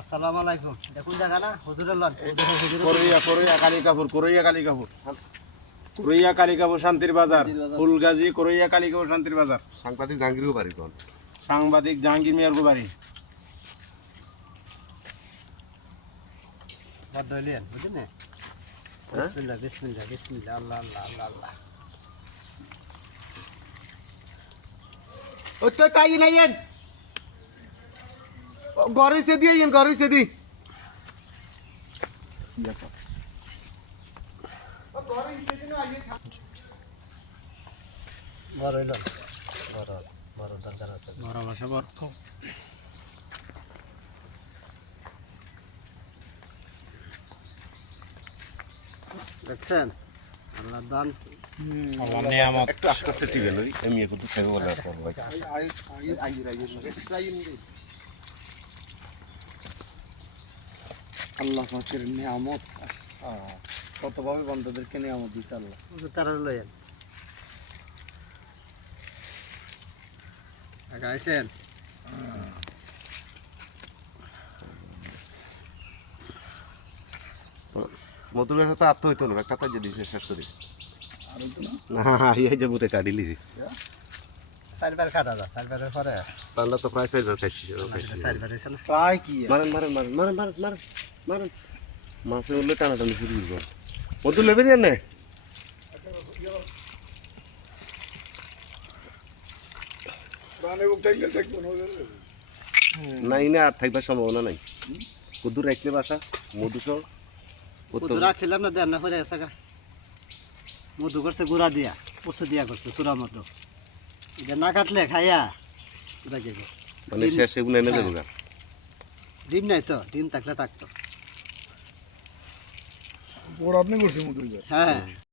আসসালামু আলাইকুম। দেখুন জায়গা না হুজুরের লন করইয়া কালিকাপুর শান্তির বাজার, ফুলগাজী করইয়া কালিকাপুর শান্তির বাজার। সাংবাদিক জাহাঙ্গীর বাড়ি কোন? সাংবাদিক জাহাঙ্গীর মিয়ার বাড়ি। বড় হইলেন বুঝলেন না? বিসমিল্লাহ বিসমিল্লাহ বিসমিল্লাহ আল্লাহ আল্লাহ আল্লাহ আল্লাহ। ও তো তাই নাইয়েন ঘরে সে দিয়ে ঘরে সে দি বড় হইলেন বড় বড় দরকার আছে। বড় ভাষা বড় দেখছেন আল্লাহ দান। আল্লাহ নিয়ামত। একটু আস্তে আস্তে টিকে লই আমি এখন তো সেবা বলা করব আল্লাহ পাকের নিয়ামত কতভাবে বন্ধুদেরকে নিয়ামত দিছে আল্লাহ। তারা লইয়েন আইছেন মধুর সাথে আত্ম হইতো না একটা তাই দিছে শেষ করি না এই যে বুতে কাটি লিছি চারবার কাটা যা চারবারের পরে পান্ডা তো প্রায় চাইবার খাইছি চারবার হয়েছে না। প্রায় কি মারেন মারেন মারেন মারেন মারেন মারেন মারেন মাছে উঠলে টানাটানি শুরু করব মধু লেবেন না নাই না আর থাকবার সম্ভাবনা নাই কদ্দুর রাখলে বাসা মধু সহ মধু রাখছিলাম না দেন না করে গেছে গা। মধু করছে গুড়া দিয়া পশু দিয়া করছে চূড়া মতো এটা না কাটলে খাইয়া দেখে মানে শেষ এগুলো এনে দেবো গা ডিম নাই তো ডিম থাকলে থাকতো বড় আপনি করছেন মধুর হ্যাঁ